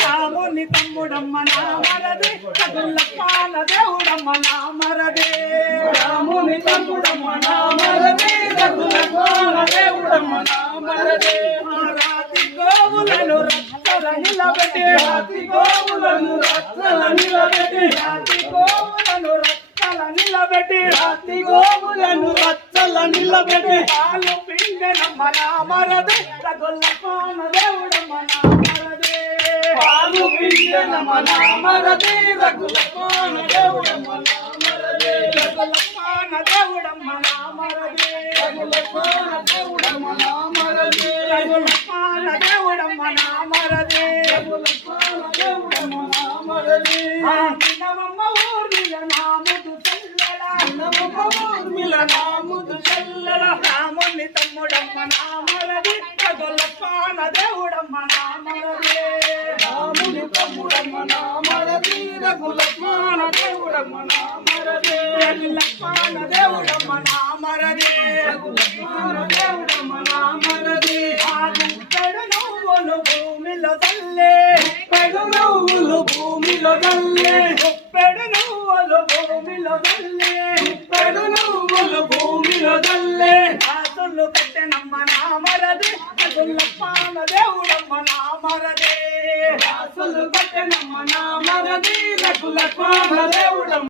రాముని తమ్ముడమ్మ నా మరదే కదుల పాల దేవుడమ్మ నా మరదే రాముని తమ్ముడమ్మ నా మరదే కదుల పాల దేవుడమ్మ నా మరదే రాతి గోవులను రక్షల నిలబెట్టి రాతి గోవులను రక్షల నిలబెట్టి రాతి గోవులను రక్షల నిలబెట్టి రాతి గోవులను రక్షల నిలబెట్టి పాలు మన మరదే మరది దేవుడమ్మ నా పాలు రఘుల దేవుడమ్మ నా మరది దేవుడమ్మ రఘుల దేవుడమ్మ నా మరది దేవుడమ్మ దేవుడమ్మ ఊర్మిల ఊర్మిల చల్లడ రాముని తమ్ముడమ్మ నా మరది రఘుల పాల దేవుడమ్మ నా మరది రాముని తమ్ముడమ్మ నా మరది రఘుల పాల దేవుడమ్మ నా మరది రఘుల పాల దేవుడమ్మ నా మరది రఘుల పాల దేవుడమ్మ నా మరది ఆ గుప్పెడు నువ్వులు భూమిలో తల్లే. గుప్పెడు నువ్వులు భూమిలో తల్లే. గుప్పెడు నువ్వులు భూమిలో తల్లే. తల్లే ఆతులు కట్టెనమ్మ నా మరది అదుల పాల దేవుడమ్మ నా మరది. ఆతులు కట్టెనమ్మ నా మరది దేవుడమ్మ